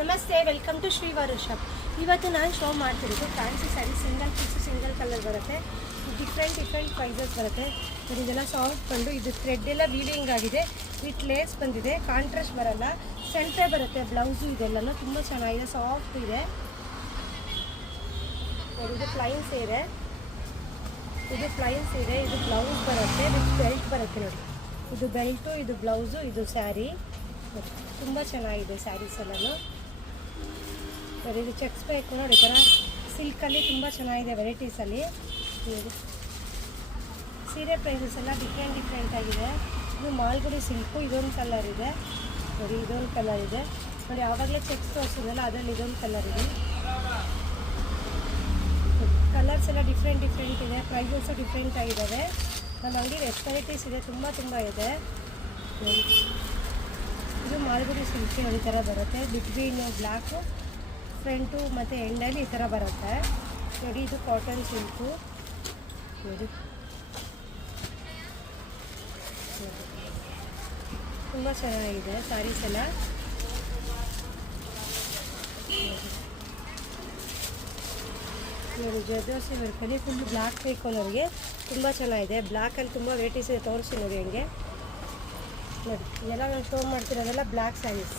ನಮಸ್ತೆ, welcome to Srivaru shop. ಇವತ್ತು ನಾನು ಶೋ ಮಾಡ್ತಿರೋದು fancy sari. Single piece, single colour ಬರುತ್ತೆ. ಡಿಫ್ರೆಂಟ್ ಪ್ರೈಸಸ್ ಬರುತ್ತೆ. ಇದೆಲ್ಲ ಸಾಫ್ಟ್ ಬಂದು ಇದು ಥ್ರೆಡ್ ಎಲ್ಲ ವೀವಿಂಗ್ ಆಗಿದೆ. ವಿತ್ ಲೇಸ್ ಬಂದಿದೆ. ಕಾಂಟ್ರಾಸ್ಟ್ ಬರಲ್ಲ, ಸೆಂಟ್ರೇ ಬರುತ್ತೆ. ಬ್ಲೌಸು ಇದೆಲ್ಲನೂ ತುಂಬ ಚೆನ್ನಾಗಿದೆ, ಸಾಫ್ಟ್ ಇದೆ. ಇದು ಪ್ಲೈನ್ ಸೀರೆ, ಇದು ಬ್ಲೌಸ್ ಬರುತ್ತೆ ವಿತ್ ಬೆಲ್ಟ್ ಬರುತ್ತೆ ನೋಡಿ. ಇದು ಬೆಲ್ಟು, ಇದು ಬ್ಲೌಸು, ಇದು ಸ್ಯಾರಿ. ತುಂಬ ಚೆನ್ನಾಗಿದೆ ಸ್ಯಾರೀಸ್ ಎಲ್ಲನೂ. ಇದು ಚೆಕ್ಸ್ ಬೇಕು ನೋಡಿ, ಈ ಥರ ಸಿಲ್ಕಲ್ಲಿ ತುಂಬ ಚೆನ್ನಾಗಿದೆ ವೆರೈಟೀಸಲ್ಲಿ. ಸೀರೆ ಪ್ರೈಸಸ್ ಎಲ್ಲ ಡಿಫ್ರೆಂಟ್ ಆಗಿದೆ. ಇದು ಮಾಲ್ಗುಡಿ ಸಿಲ್ಕು, ಇದೊಂದು ಕಲರ್ ಇದೆ ನೋಡಿ, ಇದೊಂದು ಕಲರ್ ಇದೆ ನೋಡಿ. ಆವಾಗಲೇ ಚೆಕ್ಸ್ ತೋರಿಸಿದ್ರಲ್ಲ, ಅದರಲ್ಲಿ ಇದೊಂದು ಕಲರ್ ಇದೆ. ಕಲರ್ಸ್ ಎಲ್ಲ ಡಿಫ್ರೆಂಟ್ ಇದೆ. ಪ್ರೈಸಸ್ಸು ಡಿಫ್ರೆಂಟ್ ಆಗಿದ್ದಾವೆ. ನಮ್ಮ ಅಂಗಡಿ ಎಷ್ಟು ವೆರೈಟೀಸ್ ಇದೆ, ತುಂಬ ಇದೆ. ಇದು ಮಾಲ್ಗುಡಿ ಸಿಲ್ಕ್ ಈ ಥರ ಬರುತ್ತೆ. ಬಿಟ್ವೀನ್ ಬ್ಲ್ಯಾಕು ಫ್ರಂಟು ಮತ್ತು ಎಂಡಲ್ಲಿ ಈ ಥರ ಬರುತ್ತೆ ನೋಡಿ. ಇದು ಕಾಟನ್ ಸಿಲ್ಕು ನೋಡಿ, ತುಂಬ ಚೆನ್ನಾಗಿದೆ ಸ್ಯಾರೀಸ್ ಎಲ್ಲ. ನೋಡಿ ಜರ್ದೋಸಿ ವರ್ಕಲ್ಲಿ ಫುಲ್ ಬ್ಲ್ಯಾಕ್ ಬೇಕು ಅನ್ನೋರಿಗೆ ತುಂಬ ಚೆನ್ನಾಗಿದೆ. ಬ್ಲ್ಯಾಕಲ್ಲಿ ತುಂಬ ವೆರೈಟೀಸ್ ಇದೆ, ತೋರಿಸಿ ನೋಡಿ ಹೆಂಗೆ ನೋಡಿ. ಇದೆಲ್ಲ ನಾನು ಶೋ ಮಾಡ್ತಿರೋದೆಲ್ಲ ಬ್ಲ್ಯಾಕ್ ಸ್ಯಾರೀಸ್.